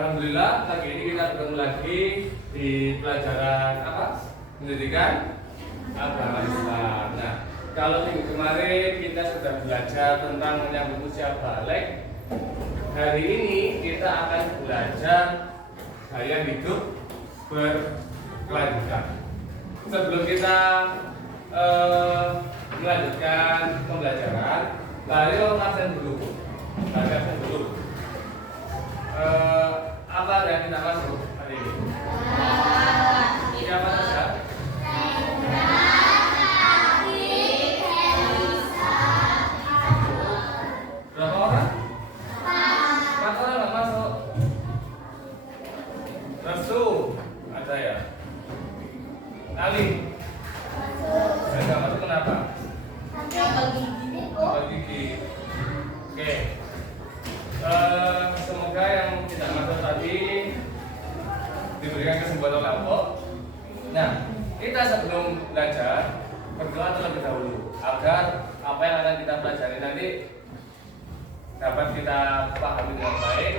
Alhamdulillah, pagi ini kita bertemu lagi di pelajaran apa? Pendidikan agama Islam. Nah, kalau minggu kemarin kita sudah belajar tentang menyambut usia balik, hari ini kita akan belajar gaya hidup berkelanjutan. Sebelum kita melanjutkan pembelajaran, mari absen dulu. Apa yang kita masuk hari ini? Siapa saja? Berapa orang? 4 orang nggak masuk. Restu ada ya? Ali? Saya nggak masuk kenapa? Gigi. Oke. Semoga yang tidak masuk tadi diberikan kesembuhan oleh Allah. Nah, kita sebelum belajar berdoa terlebih dahulu agar apa yang akan kita pelajari nanti dapat kita pahami dengan baik,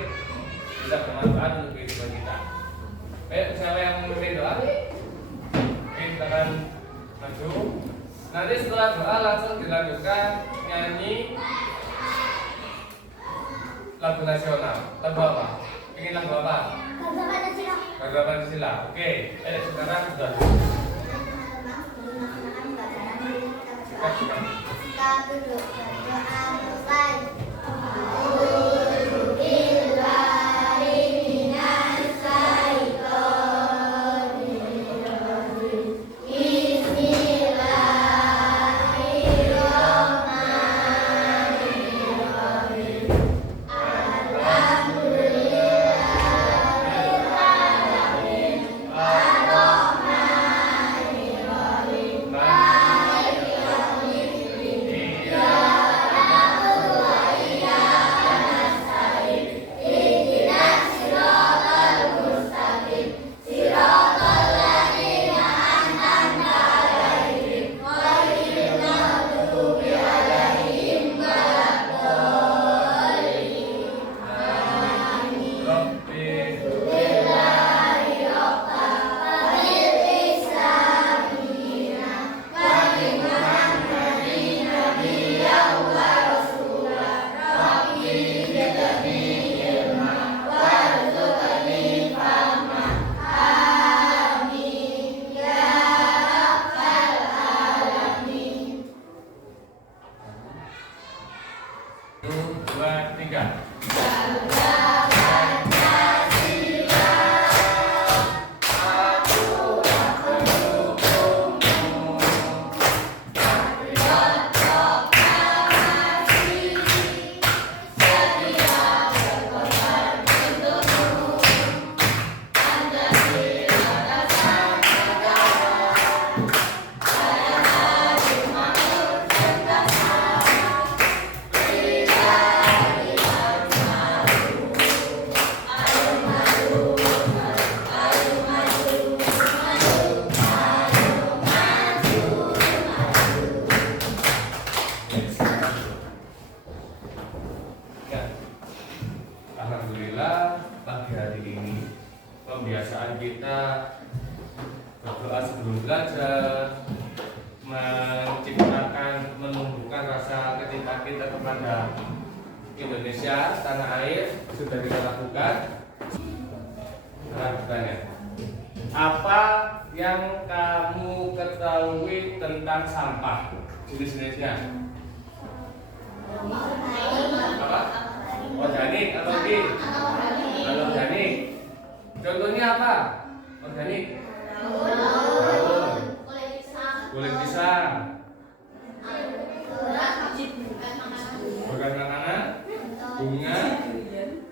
bisa bermanfaat untuk kehidupan kita. Baik, siapa yang memimpin doa? Oke, silakan maju. Nanti setelah doa langsung dilanjutkan nyanyi lagu nasional. Lagu apa? Ingin lagu apa? Garuda Pancasila. Oke, sekarang sudah. Kita duduk berdoa mulai. Alhamdulillah, pagi hari ini pembiasaan kita berdoa sebelum belajar, menciptakan, menumbuhkan rasa kecintaan kita kepada Indonesia, tanah air, sudah kita lakukan. Sekarang bertanya, apa yang kamu ketahui tentang sampah? Jenis-jenisnya apa? Organik atau organik? Organik. Contohnya apa? Organik. Daun, kulit pisang, organ makanan, bunga,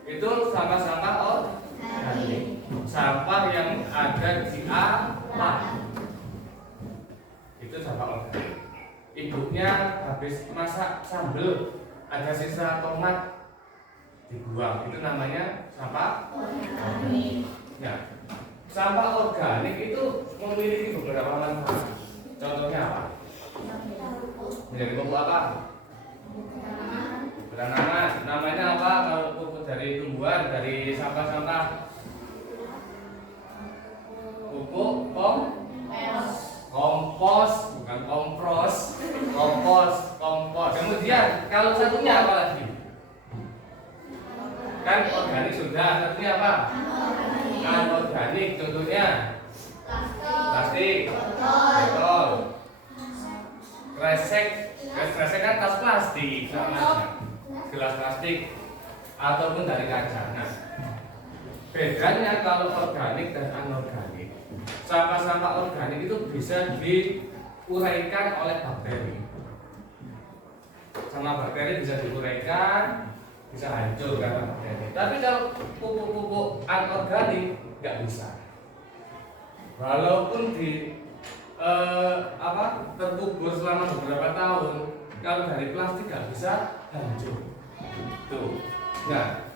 itu sampah-sampah organik. Sampah yang ada di alam itu sampah organik. Ibunya habis masak sambal, ada sisa tomat dibuang, itu namanya sampah organik. Nah, sampah organik itu memiliki beberapa manfaat. Contohnya apa? Menjadi pupuk apa? Tanaman, namanya apa kalau pupuk dari tumbuhan, dari sampah-sampah? Pupuk kompos, bukan kompros. Kompos. Kemudian kalau satunya apa lagi? Kan organik sudah, satunya apa? Anorganik, contohnya plastik, botol, kresek kan tas plastik sama aja. Gelas plastik ataupun dari kaca. Nah, bedanya kalau organik dan anorganik, sampah-sampah organik itu bisa diuraikan oleh bakteri. Sama bakteri bisa diuraikan, bisa hancur karena bakteri. Tapi kalau pupuk-pupuk anorganik nggak bisa. Walaupun terkubur selama beberapa tahun, kalau dari plastik nggak bisa hancur. Tuh. Nah,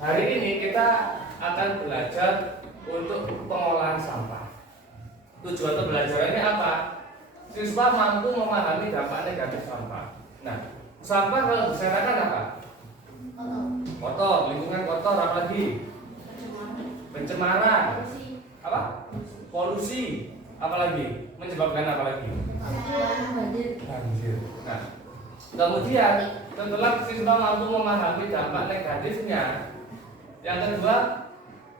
hari ini kita akan belajar untuk pengolahan sampah. Tujuan pembelajarannya apa? Siswa mampu memahami dampak negatif sampah. Nah, sampah kalau berserakan apa? Kotor, lingkungan kotor, apa lagi? Pencemaran, apa? Polusi, apa lagi? Menyebabkan apa lagi? Banjir. Nah, kemudian setelah siswa mampu memahami dampak negatifnya, yang kedua,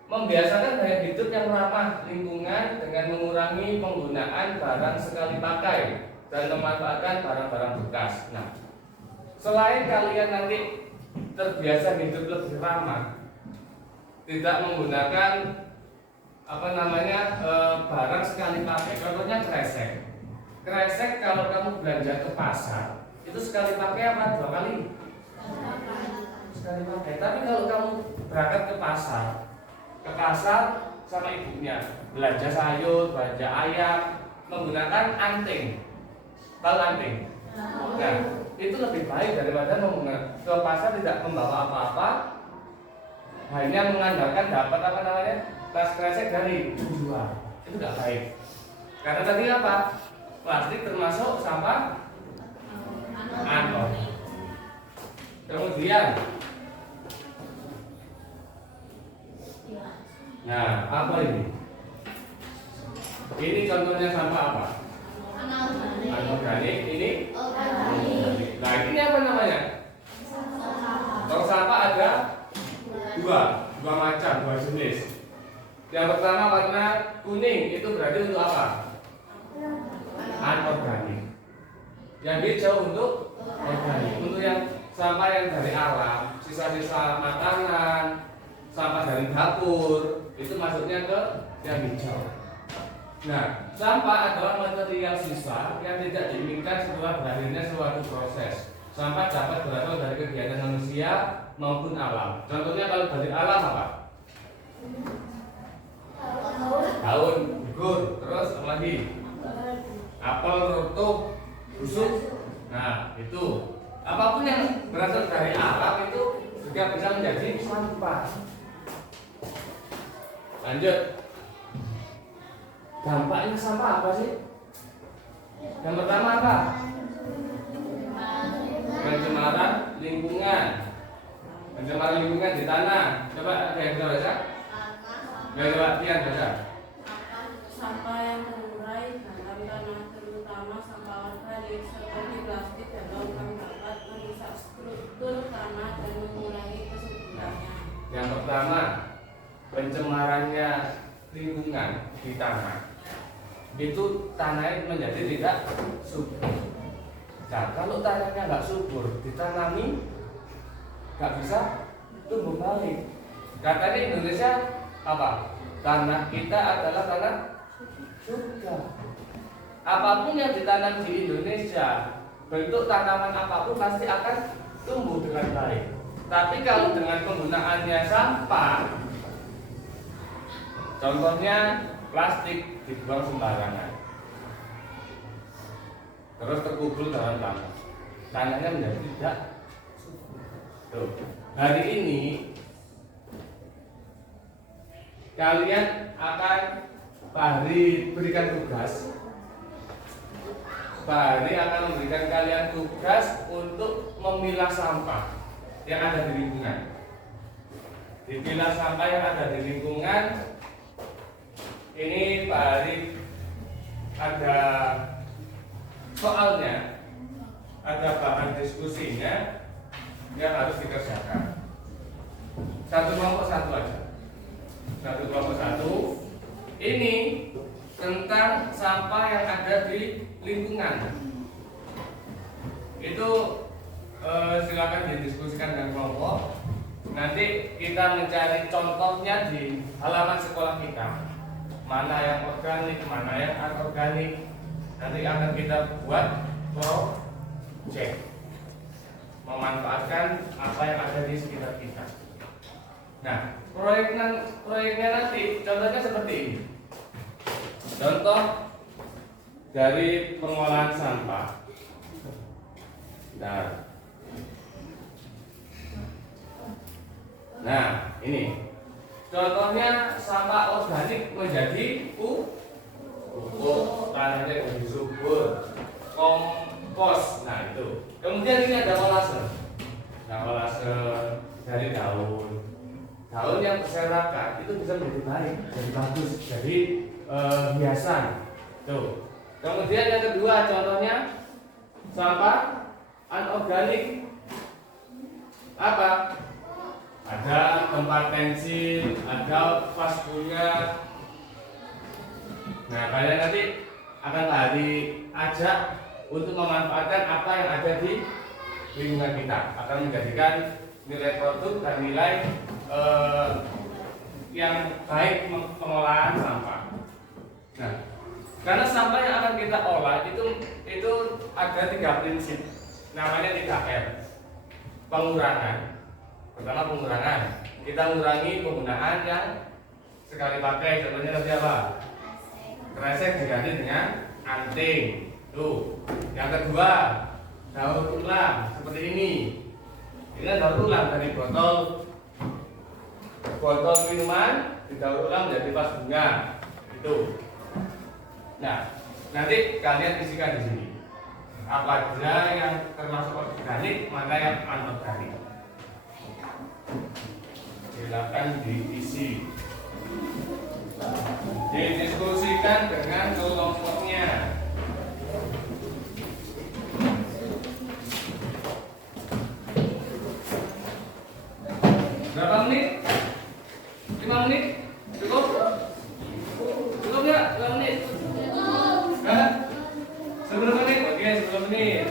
membiasakan gaya hidup yang ramah lingkungan dengan mengurangi penggunaan barang sekali pakai dan memanfaatkan barang-barang bekas. Nah, selain kalian nanti terbiasa hidup lebih ramah, tidak menggunakan barang sekali pakai. Contohnya kresek. Kresek kalau kamu belanja ke pasar itu sekali pakai apa? 2 kali? Sekali pakai. Tapi kalau kamu berangkat ke pasar sama ibunya belanja sayur, belanja ayam menggunakan anting. Tahu anting? Nah, itu lebih baik daripada ke pasar tidak membawa apa-apa, hanya mengandalkan dapat tas kresek dari penjual. Itu tidak baik. Karena tadi apa? Plastik termasuk sampah anorganik. Kemudian, nah, apa ini? Ini contohnya sampah apa? Anorganik. Ini organik. Nah, ini apa namanya? Tong sampah ada dua macam, 2 jenis. Yang pertama warna kuning, itu berarti untuk apa? Anorganik. Yang hijau untuk organik. Untuk yang sampah yang dari alam, sisa-sisa makanan, sampah dari dapur, itu masuknya ke yang hijau. Nah, sampah adalah material sisa yang tidak diinginkan setelah berakhirnya suatu proses. Sampah dapat berasal dari kegiatan manusia maupun alam. Contohnya kalau dari alam apa? Daun, gugur, terus apa lagi? Apel, rutuh, busuk. Nah, itu. Apapun yang berasal dari alam itu juga bisa menjadi sampah. Lanjut. Dampaknya sampah apa sih? Yang pertama apa? Pencemaran lingkungan. Pencemaran lingkungan di tanah. Coba ada yang bisa baca? Coba Tian baca. Sampah yang terurai dalam tanah, terutama sampah organik seperti plastik dan logam, dapat merusak struktur tanah dan mengurangi kesuburannya. Yang pertama, pencemarannya lingkungan di tanah. Itu tanahnya menjadi tidak subur. Nah, kalau tanahnya nggak subur, ditanami nggak bisa tumbuh balik. Katanya Indonesia apa? Tanah kita adalah tanah surga. Apapun yang ditanam di Indonesia, bentuk tanaman apapun pasti akan tumbuh dengan baik. Tapi kalau dengan penggunaannya sampah, contohnya plastik dibuang sembarangan, terus terkubur dalam tanah, tanahnya menjadi tidak subur. Tuh. Hari ini kalian akan Pak Hari berikan tugas. Pak Hari akan memberikan kalian tugas untuk memilah sampah yang ada di lingkungan. Dipilah sampah yang ada di lingkungan. Ini Pak Ari ada soalnya, ada bahan diskusinya yang harus dikerjakan. Satu kelompok satu aja. Satu kelompok satu. Ini tentang sampah yang ada di lingkungan. Itu silakan didiskusikan dengan kelompok. Nanti kita mencari contohnya di halaman sekolah kita. Mana yang organik, mana yang anorganik. Nanti akan kita buat project, memanfaatkan apa yang ada di sekitar kita. Nah, proyeknya nanti contohnya seperti ini. Contoh dari pengolahan sampah. Nah, ini contohnya sampah organik menjadi pupuk, tanahnya menjadi subur, kompos. Nah itu. Kemudian ini ada kolase. Nah kolase dari daun yang berserakan itu bisa menjadi baik, jadi bagus, jadi hiasan. Tuh. Kemudian yang kedua contohnya sampah anorganik. Apa? Ada tempat pensil, ada vas bunga. Nah, kalian nanti akan ajak untuk memanfaatkan apa yang ada di lingkungan kita, akan menjadikan nilai produk dan nilai yang baik pengolahan sampah. Nah, karena sampah yang akan kita olah itu ada 3 prinsip, namanya 3M. Pengurangan. Pertama pengurangan. Kita mengurangi penggunaan yang sekali pakai. Contohnya tadi apa? Kresek diganti dengan anting. Tuh. Yang kedua, daur ulang seperti ini. Ini daur ulang dari botol minuman didaur ulang menjadi vas bunga. Itu. Nah, nanti kalian isikan di sini. Apa saja yang termasuk organik, mana yang anorganik. Silakan diisi. Didiskusikan dengan kelompoknya. Berapa menit? 5 menit? Cukup? Cukup nggak? 5 menit? Hah? 10 menit? Oke, 10 menit.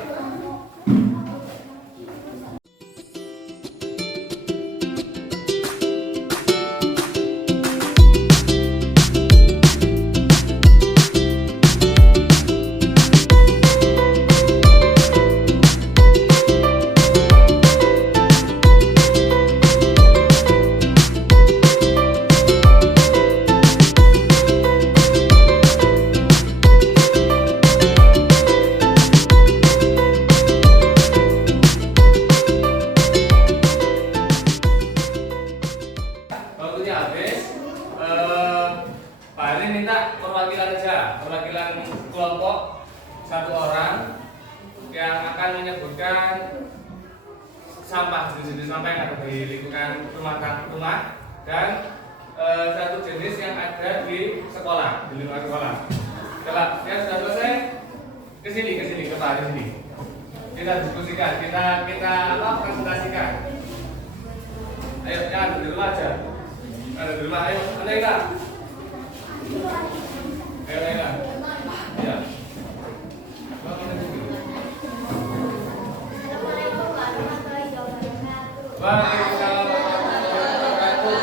Perwakilan kelompok 1 orang yang akan menyebutkan sampah, jenis-jenis sampah yang ada di lingkungan rumah dan 1 jenis yang ada di sekolah, di lingkungan sekolah. Kalau yang sudah selesai, kesini ke Pak, kesini. Kita diskusikan, kita presentasikan. Ayo, yang ada di rumah aja. Ada di rumah, ayo, Anda. Ayo. Ya. Assalamualaikum warahmatullahi wabarakatuh. Waalaikumsalam warahmatullahi wabarakatuh.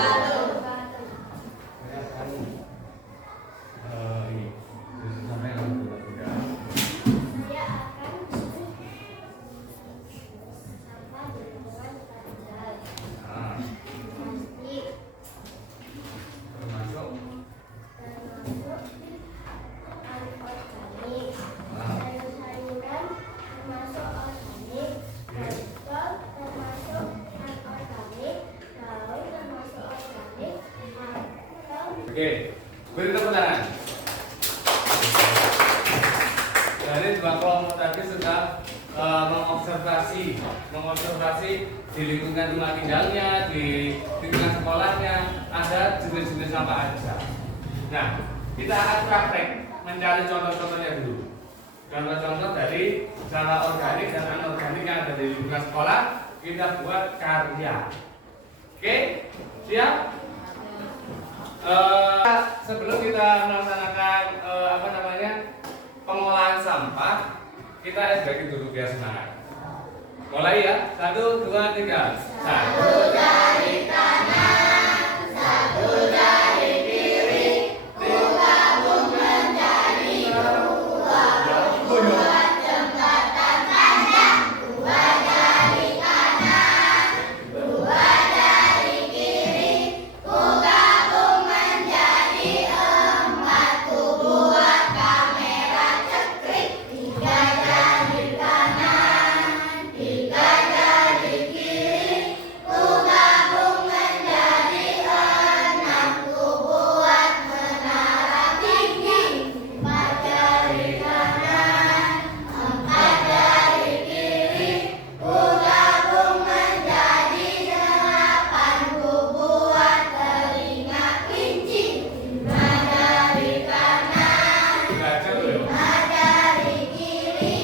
Ini sampai Saya akan sampah di lingkungan tertinggal. Plastik termasuk anorganik, sayur-sayuran termasuk organik, botol termasuk anorganik, daun termasuk organik, atau Oke, beri tepuk tangan. Dari 2 kelompok tadi sudah mengobservasi di lingkungan rumah tinggalnya, di lingkungan sekolahnya ada jenis-jenis apa aja. Nah, kita akan praktek mencari contoh-contohnya dulu. Contoh-contoh dari secara organik dan anorganik yang ada di lingkungan sekolah, kita buat karya. Oke, siap? Sebelum kita melaksanakan pengolahan sampah, kita bagi dulu biar semangat. Mulai ya, 1, 2, 3. Satu dari kanan, satu dari kiri, bergabung menjadi dua, buat jembatan panjang. Dua dari kanan, dua dari kiri, bergabung menjadi empat. Buat kamera cekrik. Tiga dari kanan, tiga dari kiri, ku gabung menjadi enam. Ku buat menara tinggi. Empat dari kanan, empat dari kiri, ku gabung menjadi delapan. Ku buat telinga kelinci. Lima dari kanan, lima dari kiri,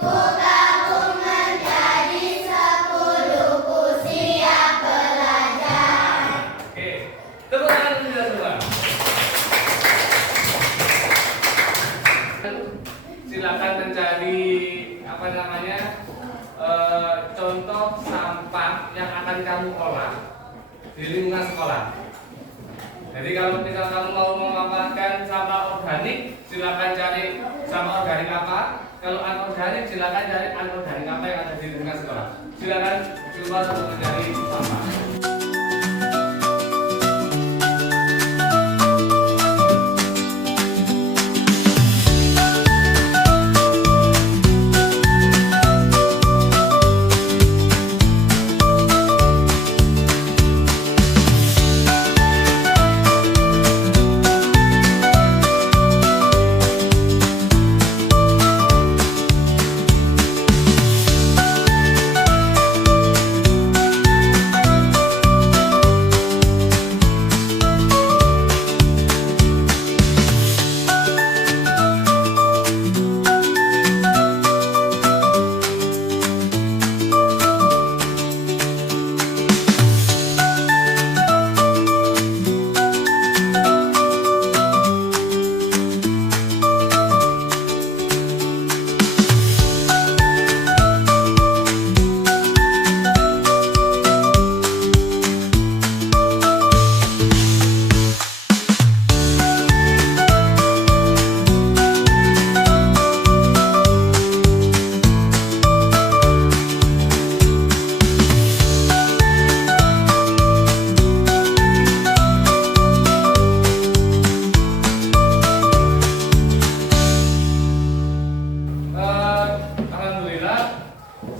ku gabung menjadi 10. Ku siap belajar. Oke, tepuk tangan sudah semua. Silakan mencari contoh sampah yang akan kamu olah di lingkungan sekolah. Jadi kalau misal kamu mau memaparkan sampah organik, silakan cari sampah organik apa. Kalau anorganik, silakan cari anorganik apa yang ada di lingkungan sekolah. Silakan keluar untuk mencari sampah.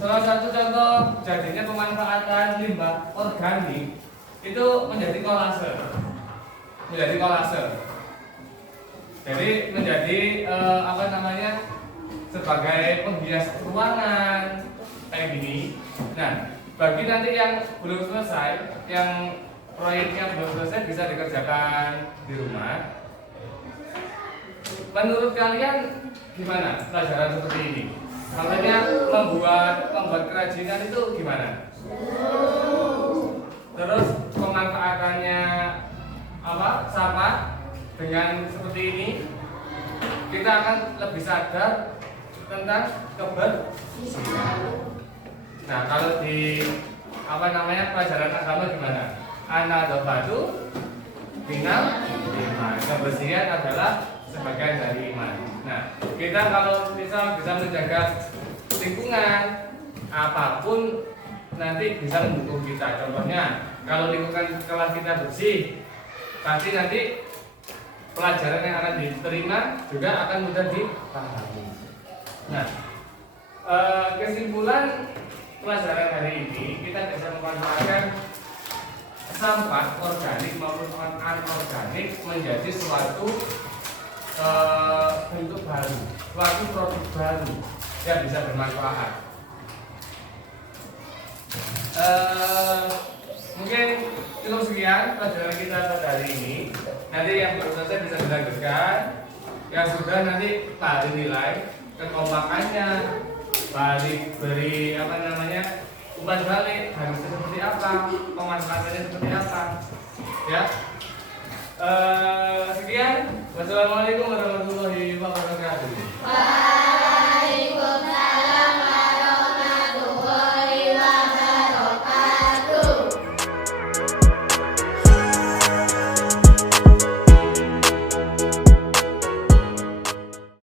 Salah satu contoh jadinya pemanfaatan limbah organik itu menjadi kolase. Jadi menjadi sebagai penghias ruangan kayak gini. Nah, bagi nanti yang belum selesai, yang proyeknya belum selesai bisa dikerjakan di rumah. Menurut kalian gimana pelajaran seperti ini? Makanya membuat kerajinan itu gimana? Terus pemanfaatannya sampah dengan seperti ini, kita akan lebih sadar tentang kebersihan. Nah, kalau di pelajaran agama gimana? An-nadhafatu minal iman. Kebersihan adalah sebagian dari iman. Nah, kita kalau misal bisa menjaga lingkungan, apapun nanti bisa mendukung kita. Contohnya, kalau lingkungan kelas kita bersih, pasti nanti pelajaran yang akan diterima juga akan mudah dipahami. Nah, kesimpulan pelajaran hari ini, kita bisa memanfaatkan sampah organik maupun anorganik menjadi suatu bentuk baru, suatu produk baru yang bisa bermanfaat. Mungkin cukup sekian pelajaran kita pada hari ini. Nanti yang baru selesai bisa dilanjutkan. Yang sudah nanti balik nilai kekompakannya, balik beri apa namanya umpan balik harusnya seperti apa, pemanfaatannya seperti apa, ya. Sekian. Wassalamualaikum warahmatullahi wabarakatuh.